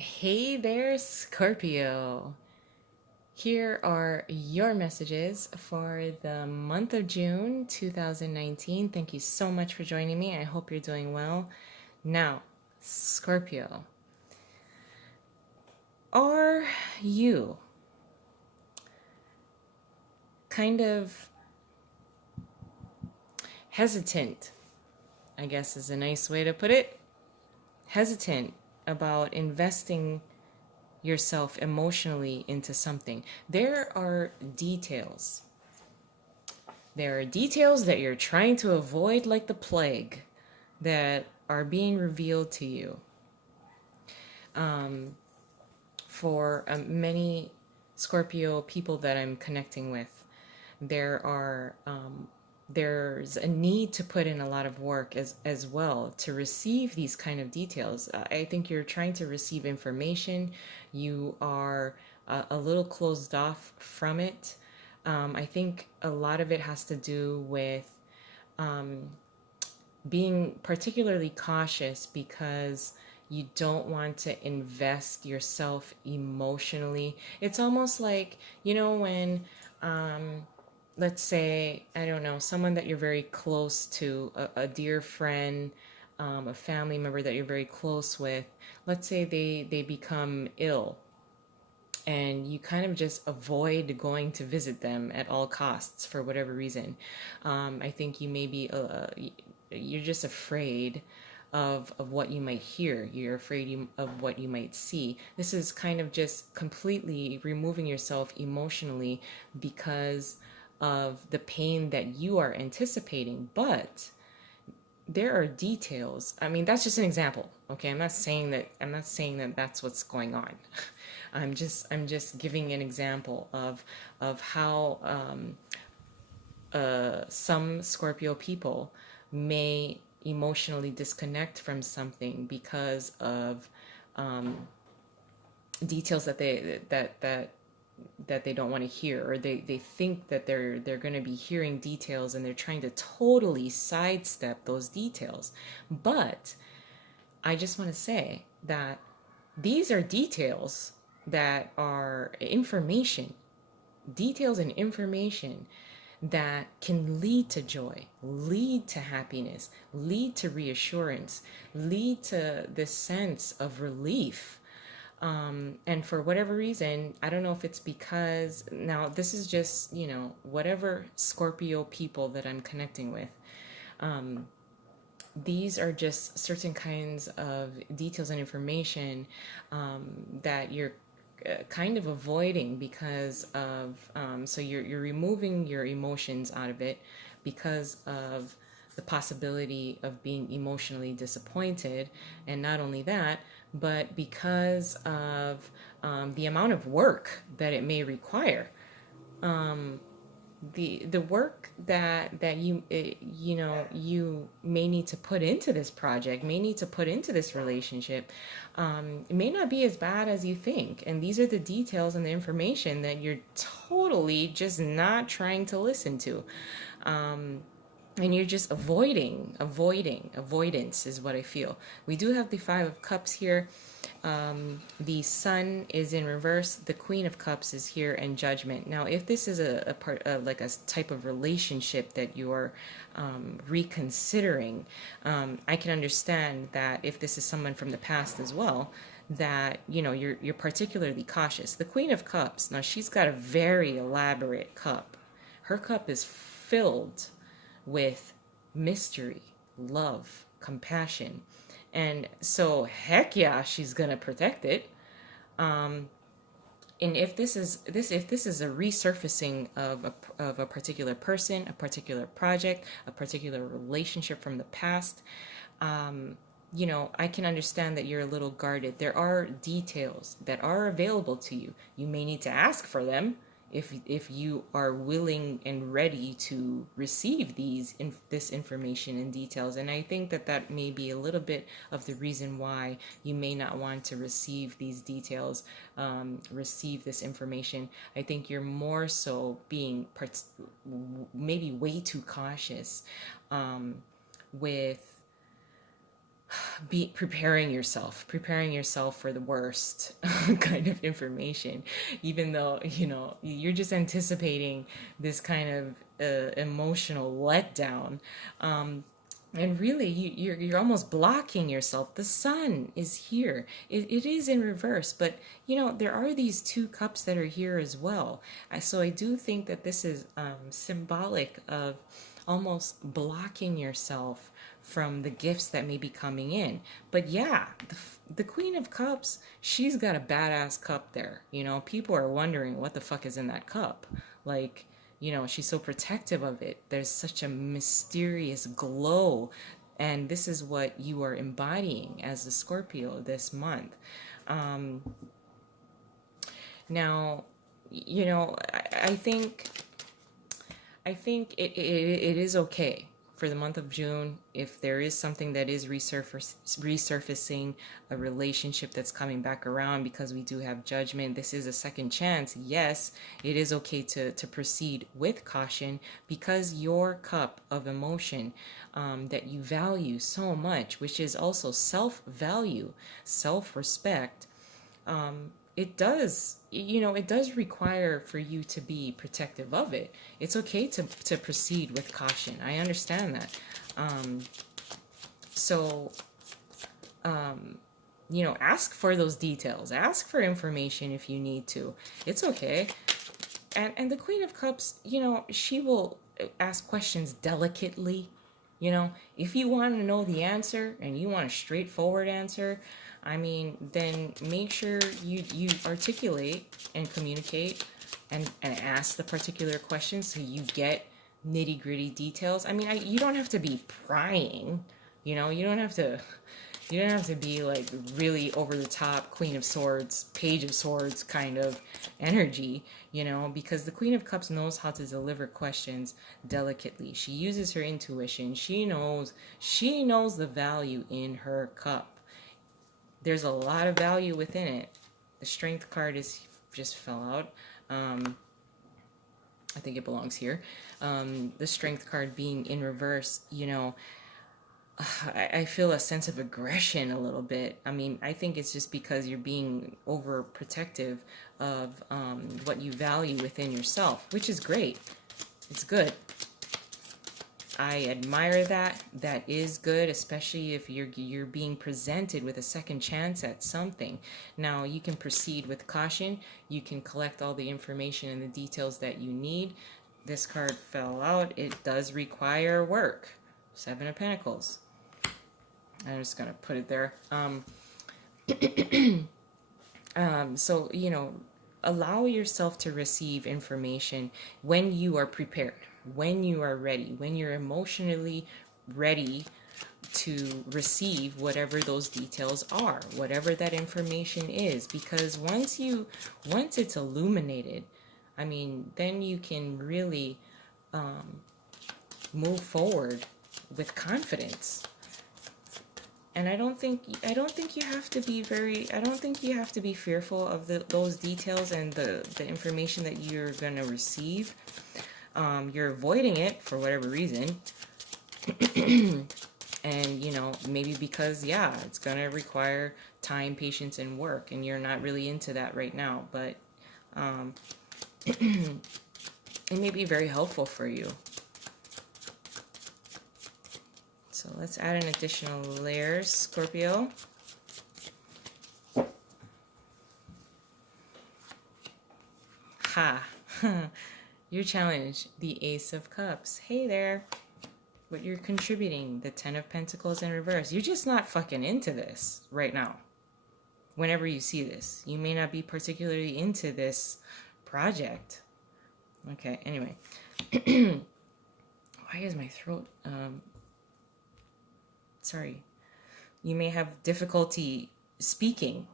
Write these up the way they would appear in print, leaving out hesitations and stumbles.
Hey there, Scorpio. Here are your messages for the month of June 2019. Thank you so much for joining me. I hope you're doing well. Now, Scorpio, are you kind of hesitant? I guess is a nice way to put it. Hesitant about investing yourself emotionally into something. There are details There are details that you're trying to avoid like the plague that are being revealed to you. For many Scorpio people that I'm connecting with, there are there's a need to put in a lot of work as well to receive these kind of details. I think you're trying to receive information. You are a little closed off from it. I think a lot of it has to do with being particularly cautious because you don't want to invest yourself emotionally. It's almost like, when, let's say, I don't know, someone that you're very close to, a dear friend, a family member that you're very close with, let's say they become ill and you kind of just avoid going to visit them at all costs for whatever reason. I think you may be you're just afraid of what you might hear. You're afraid of what you might see. This is kind of just completely removing yourself emotionally because of the pain that you are anticipating. But there are details. I mean, that's just an example. Okay, I'm not saying that that's what's going on. I'm just giving an example of how some Scorpio people may emotionally disconnect from something because of details that they don't want to hear, or they think that they're going to be hearing details and they're trying to totally sidestep those details. But I just want to say that these are details that are information, details and information that can lead to joy, lead to happiness, lead to reassurance, lead to this sense of relief. And for whatever reason, I don't know if it's because now this is just, whatever Scorpio people that I'm connecting with, these are just certain kinds of details and information that you're kind of avoiding because of so you're removing your emotions out of it because of the possibility of being emotionally disappointed. And not only that, but because of the amount of work that it may require. The work that you may need to put into this project, may need to put into this relationship, it may not be as bad as you think. And these are the details and the information that you're totally just not trying to listen to. And you're just avoidance is what I feel. We do have the Five of Cups here. The Sun is in reverse. The Queen of Cups is here, and Judgment. Now, if this is a part like a type of relationship that you're reconsidering, I can understand that if this is someone from the past as well, that you're particularly cautious. The Queen of Cups. Now, she's got a very elaborate cup. Her cup is filled with mystery, love, compassion. And so, heck yeah, she's gonna protect it. And if this is a resurfacing of a particular person, a particular project, a particular relationship from the past, I can understand that you're a little guarded. There are details that are available to you. You may need to ask for them if you are willing and ready to receive this information and details. And I think that may be a little bit of the reason why you may not want to receive these details, receive this information. I think you're more so being maybe way too cautious with be preparing yourself for the worst kind of information, even though, you're just anticipating this kind of emotional letdown. And really, you're almost blocking yourself. The sun is here. It is in reverse, but there are these two cups that are here as well. So I do think that this is symbolic of almost blocking yourself from the gifts that may be coming in. But yeah, the Queen of Cups, she's got a badass cup there. People are wondering what the fuck is in that cup. Like, she's so protective of it. There's such a mysterious glow. And this is what you are embodying as a Scorpio this month. Now, I think it is okay for the month of June if there is something that is resurfacing, a relationship that's coming back around, because we do have judgment. This is a second chance. Yes, it is okay to proceed with caution, because your cup of emotion that you value so much, which is also self-value, self-respect, it does require for you to be protective of it. It's okay to proceed with caution. I understand that. So, ask for those details. Ask for information if you need to. It's okay. And the Queen of Cups, she will ask questions delicately. If you want to know the answer and you want a straightforward answer, then make sure you articulate and communicate and ask the particular questions so you get nitty gritty details. You don't have to be prying, you don't have to be like really over the top Queen of Swords, Page of Swords kind of energy, because the Queen of Cups knows how to deliver questions delicately. She uses her intuition. She knows the value in her cup. There's a lot of value within it. The Strength card just fell out. I think it belongs here. The Strength card being in reverse, I feel a sense of aggression a little bit. I think it's just because you're being overprotective of what you value within yourself, which is great. It's good. I admire that. That is good, especially if you're being presented with a second chance at something. Now, you can proceed with caution. You can collect all the information and the details that you need. This card fell out. It does require work. Seven of Pentacles. I'm just going to put it there. So, allow yourself to receive information when you are prepared, when you are ready, when you're emotionally ready to receive whatever those details are, whatever that information is. Because once it's illuminated, then you can really move forward with confidence. And I don't think you have to be fearful of those details and the information that you're going to receive. You're avoiding it for whatever reason. And, maybe because, it's going to require time, patience, and work, and you're not really into that right now. But it may be very helpful for you. So let's add an additional layer, Scorpio. Ha! Your challenge, the Ace of Cups. Hey there. What you're contributing, the Ten of Pentacles in reverse. You're just not fucking into this right now. Whenever you see this, you may not be particularly into this project. Okay, anyway. Why is my throat... Sorry. You may have difficulty speaking.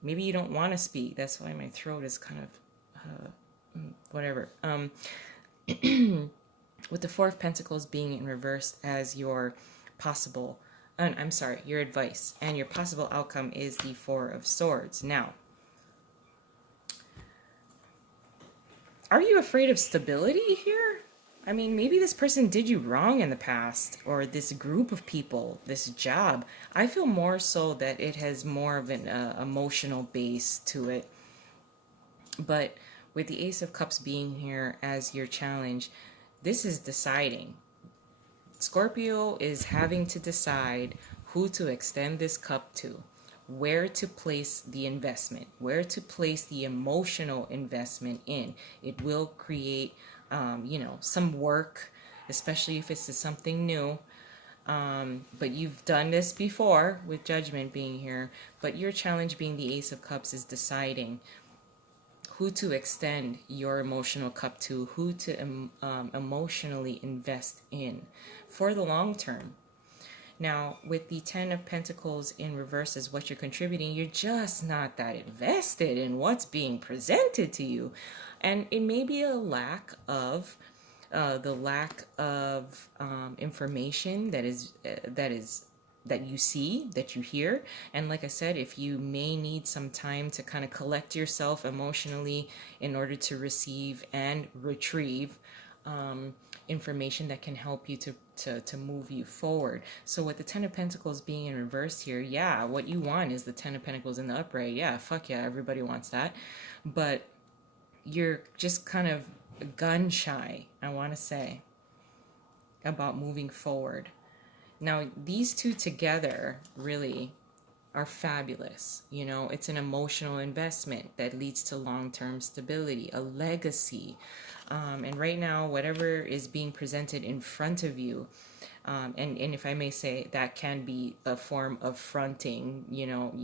Maybe you don't want to speak. That's why my throat is kind of whatever. With the Four of Pentacles being in reverse as your possible, your advice, and your possible outcome is the Four of Swords. Now, are you afraid of stability here? I mean, maybe this person did you wrong in the past, or this group of people, this job. I feel more so that it has more of an emotional base to it. But with the Ace of Cups being here as your challenge, this is deciding. Scorpio is having to decide who to extend this cup to, where to place the investment, where to place the emotional investment in. It will create, some work, especially if it's something new. But you've done this before with Judgment being here. But your challenge being the Ace of Cups is deciding who to extend your emotional cup to, who to emotionally invest in for the long term. Now, with the Ten of Pentacles in reverse as what you're contributing, you're just not that invested in what's being presented to you. And it may be a lack of information that you see, that you hear. And like I said, if you may need some time to kind of collect yourself emotionally in order to receive and retrieve information that can help you to move you forward. So with the Ten of Pentacles being in reverse here, yeah, what you want is the Ten of Pentacles in the upright. Yeah, fuck yeah, everybody wants that. But you're just kind of gun shy, I want to say, about moving forward. Now, these two together really are fabulous. You know, it's an emotional investment that leads to long-term stability, a legacy. And right now, whatever is being presented in front of you, and if I may say, that can be a form of fronting. You know,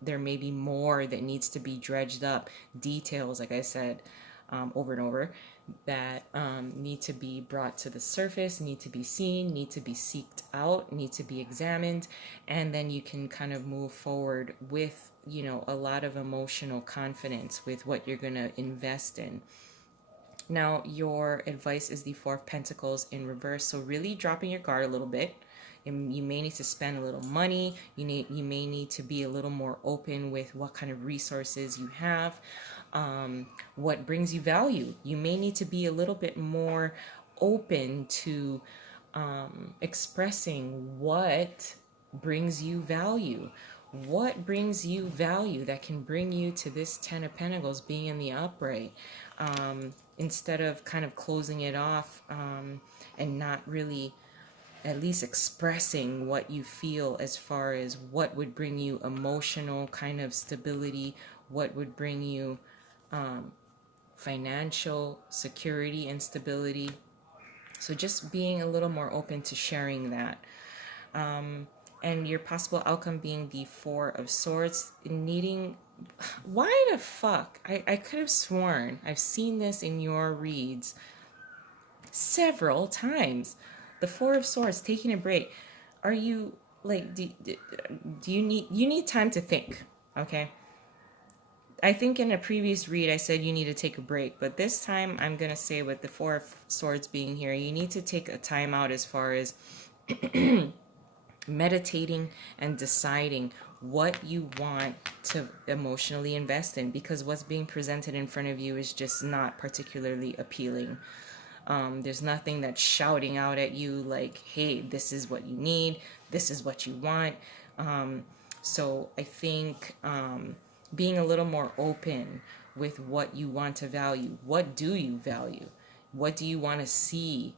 there may be more that needs to be dredged up, details, like I said, over and over, that need to be brought to the surface, need to be seen, need to be seeked out, need to be examined, and then you can kind of move forward with, a lot of emotional confidence with what you're going to invest in. Now, your advice is the Four of Pentacles in reverse, so really dropping your guard a little bit. And you may need to spend a little money. You may need to be a little more open with what kind of resources you have, what brings you value. You may need to be a little bit more open to expressing what brings you value. What brings you value that can bring you to this Ten of Pentacles being in the upright, instead of kind of closing it off and not really at least expressing what you feel as far as what would bring you emotional kind of stability, what would bring you financial security and stability. So just being a little more open to sharing that. And your possible outcome being the Four of Swords, needing... Why the fuck? I could have sworn I've seen this in your reads several times. The Four of Swords, taking a break. Are you, like, do you need time to think, okay? I think in a previous read I said you need to take a break, but this time I'm going to say, with the Four of Swords being here, you need to take a time out as far as meditating and deciding what you want to emotionally invest in, because what's being presented in front of you is just not particularly appealing. There's nothing that's shouting out at you like, hey, this is what you need, this is what you want. So I think being a little more open with what you want to value. What do you value? What do you want to see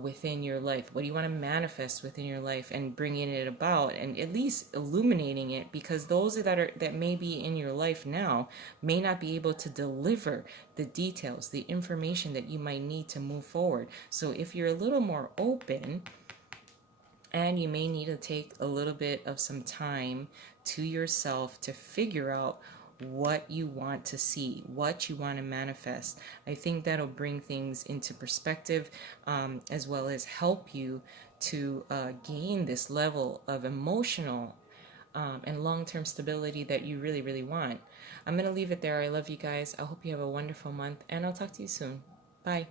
within your life? What do you want to manifest within your life, and bringing it about, and at least illuminating it, because those that may be in your life now may not be able to deliver the details, the information that you might need to move forward. So if you're a little more open, and you may need to take a little bit of some time to yourself to figure out what you want to see, what you want to manifest. I think that'll bring things into perspective, as well as help you to gain this level of emotional and long-term stability that you really, really want. I'm going to leave it there. I love you guys. I hope you have a wonderful month, and I'll talk to you soon. Bye.